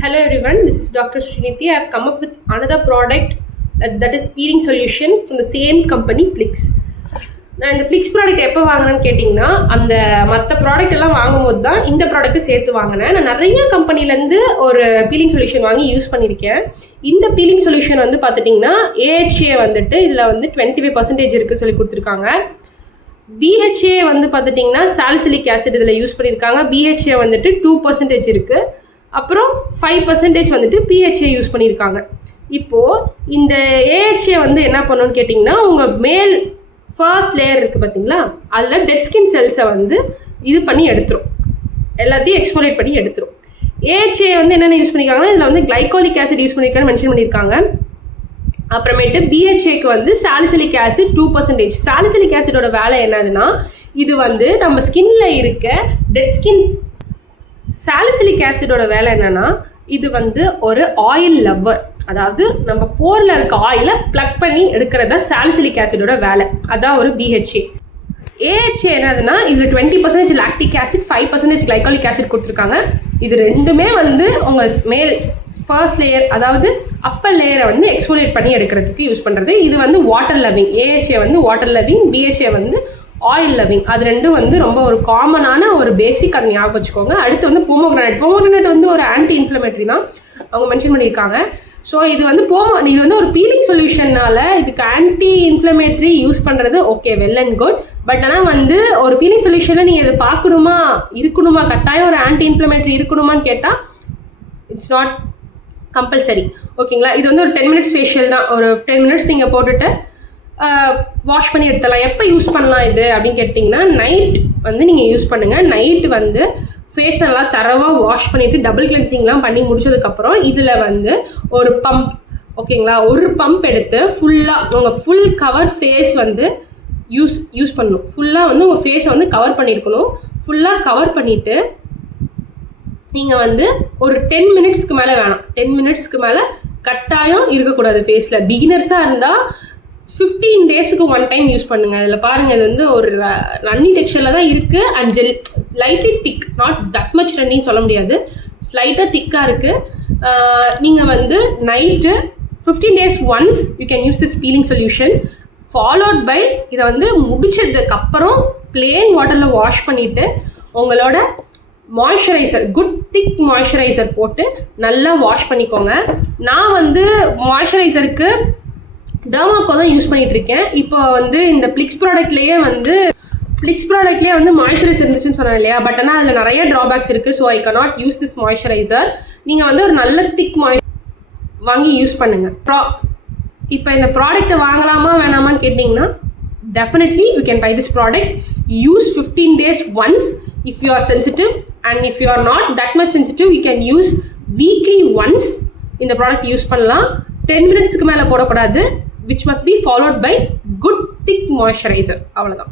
Hello everyone, this is Dr. Srinidhi. I have come up with another product that is peeling solution from the same company Plix. நான் இந்த Plix product எப்போ வாங்கினேன்னு கேட்டிங்கன்னா அந்த மற்ற product எல்லாம் வாங்கும்போது தான் இந்த ப்ராடக்ட்டை சேர்த்து வாங்கினேன். நான் நிறைய கம்பெனிலேருந்து ஒரு பீலிங் சொல்யூஷன் வாங்கி யூஸ் பண்ணியிருக்கேன். இந்த பீலிங் சொல்யூஷன் வந்து பார்த்துட்டிங்கன்னா AHA வந்துட்டு இதில் வந்து 25% இருக்குன்னு சொல்லி கொடுத்துருக்காங்க. BHA வந்து பார்த்துட்டிங்கன்னா சாலிசிலிக் ஆசிட் இதில் யூஸ் பண்ணியிருக்காங்க. BHA வந்துட்டு 2% இருக்குது. அப்புறம் 5% வந்துட்டு PHA யூஸ் பண்ணியிருக்காங்க. இப்போது இந்த AHA வந்து என்ன பண்ணணும்னு கேட்டிங்கன்னா உங்கள் மேல் ஃபர்ஸ்ட் லேயர் இருக்குது பார்த்தீங்களா, அதில் டெட் ஸ்கின் செல்ஸை வந்து இது பண்ணி எடுத்துரும், எல்லாத்தையும் எக்ஸ்போலேட் பண்ணி எடுத்துரும். AHA வந்து என்னென்ன யூஸ் பண்ணியிருக்காங்கன்னா இதில் வந்து கிளைகாலிக் ஆசிட் யூஸ் பண்ணியிருக்கான்னு மென்ஷன் பண்ணியிருக்காங்க. அப்புறமேட்டு BHAக்கு வந்து சாலிசிலிக் ஆசிட் 2%. சாலிசிலிக் ஆசிடோட வேலை என்னதுன்னா இது வந்து நம்ம ஸ்கின்ல இருக்க டெட் ஸ்கின். சாலிசிலிக் ஆசிடோட வேலை என்னன்னா இது வந்து ஒரு ஆயில் லவ்வர், அதாவது நம்ம போரில் இருக்க ஆயிலை ப்ளக் பண்ணி எடுக்கிறது தான் சாலிசிலிக் ஆசிடோட வேலை. அதான் ஒரு BHA. AHA என்னதுன்னா இதில் 20% லாக்டிக் ஆசிட், 5% கிளைகாலிக் ஆசிட் கொடுத்துருக்காங்க. இது ரெண்டுமே வந்து உங்கள் மேல் ஃபர்ஸ்ட் லேயர், அதாவது அப்பர் லேயரை வந்து எக்ஸ்போலேட் பண்ணி எடுக்கிறதுக்கு யூஸ் பண்ணுறது. இது வந்து வாட்டர் லவ்விங். AHA வந்து வாட்டர் லவ்விங், BHA வந்து ஆயில் லவ்விங். அது ரெண்டும் வந்து ரொம்ப ஒரு காமனான ஒரு பேசிக், அதை ஞாபகம் வச்சுக்கோங்க. அடுத்து வந்து போமோகிரானேட் வந்து ஒரு ஆன்டி இன்ஃப்ளமேட்டரி தான் அவங்க மென்ஷன் பண்ணியிருக்காங்க. ஸோ இது வந்து இது வந்து ஒரு பீலிங் சொல்யூஷன்னால இதுக்கு ஆன்டி இன்ஃப்ளமேட்டரி யூஸ் பண்ணுறது okay, well and good. But ஆனால் வந்து ஒரு பீலிங் சொல்யூஷனில் நீங்கள் இதை பார்க்கணுமா இருக்கணுமா, கட்டாயம் ஒரு ஆன்டி இன்ஃப்ளமேட்டரி இருக்கணுமான்னு கேட்டால் இட்ஸ் நாட் கம்பல்சரி. ஓகேங்களா, இது வந்து ஒரு 10 minutes ஃபேஷியல் தான். ஒரு 10 minutes நீங்கள் போட்டுட்டு வாஷ் பண்ணி எடுத்துடலாம். எப்போ யூஸ் பண்ணலாம் இது அப்படின்னு கேட்டிங்கன்னா நைட் வந்து நீங்கள் யூஸ் பண்ணுங்கள். நைட்டு வந்து ஃபேஸ் நல்லா தரவாக வாஷ் பண்ணிவிட்டு டபுள் கிளென்சிங்லாம் பண்ணி முடிச்சதுக்கப்புறம் இதில் வந்து ஒரு பம்ப், ஓகேங்களா, ஒரு பம்ப் எடுத்து ஃபுல்லாக உங்கள் ஃபுல் கவர் ஃபேஸ் வந்து யூஸ் பண்ணணும். ஃபுல்லாக வந்து உங்கள் ஃபேஸை வந்து கவர் பண்ணியிருக்கணும். ஃபுல்லாக கவர் பண்ணிவிட்டு நீங்கள் வந்து ஒரு 10 minutesக்கு மேலே வேணாம், 10 minutesக்கு மேலே கட்டாயம் இருக்கக்கூடாது ஃபேஸில். பிகினர்ஸாக இருந்தால் 15 daysக்கு 1 time யூஸ் பண்ணுங்கள். அதில் பாருங்கள், இது வந்து ஒரு ரன்னி டெக்ஸ்சரில் தான் இருக்குது and gel lightly thick, not that much ரன்னின்னு சொல்ல முடியாது, ஸ்லைட்டாக திக்காக இருக்குது. நீங்கள் வந்து night 15 days once you can use this peeling solution. Followed by இதை வந்து முடிச்சதுக்கப்புறம் பிளெயின் வாட்டரில் வாஷ் பண்ணிவிட்டு உங்களோட மாய்ஸ்சரைசர், குட் திக் மாய்ஸ்சரைசர் போட்டு நல்லா வாஷ் பண்ணிக்கோங்க. நான் வந்து மாய்ஸ்சரைசருக்கு டெர்மாக்கோ தான் யூஸ் பண்ணிகிட்டு இருக்கேன். இப்போ வந்து இந்த பிளிக்ஸ் ப்ராடக்ட்லேயே வந்து மாய்ஸ்சரைசர் இருந்துச்சுன்னு சொன்னேன் இல்லையா, பட் ஆனால் அதில் நிறைய ட்ராபேக்ஸ் இருக்குது. So I cannot use this moisturiser. நீங்கள் வந்து ஒரு நல்ல திக் வாங்கி யூஸ் பண்ணுங்கள். இப்போ இந்த ப்ராடக்ட்டை வாங்கலாமா வேணாமான்னு கேட்டிங்கன்னா definitely you can buy this product. Use 15 days once if you are sensitive, and if you are not that much sensitive you can use weekly once. இந்த ப்ராடக்ட் யூஸ் பண்ணலாம். 10 minutesக்கு மேலே போடக்கூடாது, which must be followed by good thick moisturizer. அவ்வளோதான்.